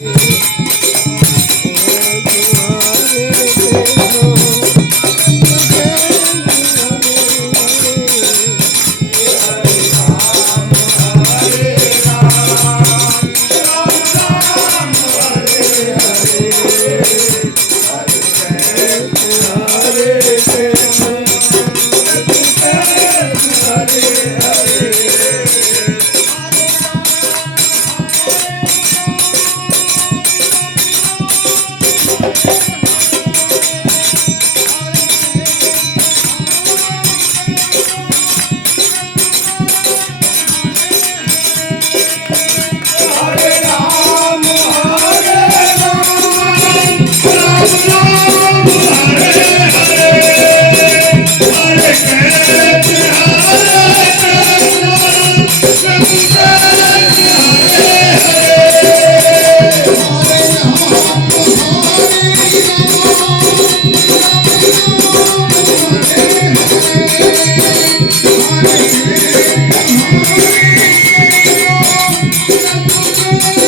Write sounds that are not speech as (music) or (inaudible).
Thank (laughs) you. Thank you.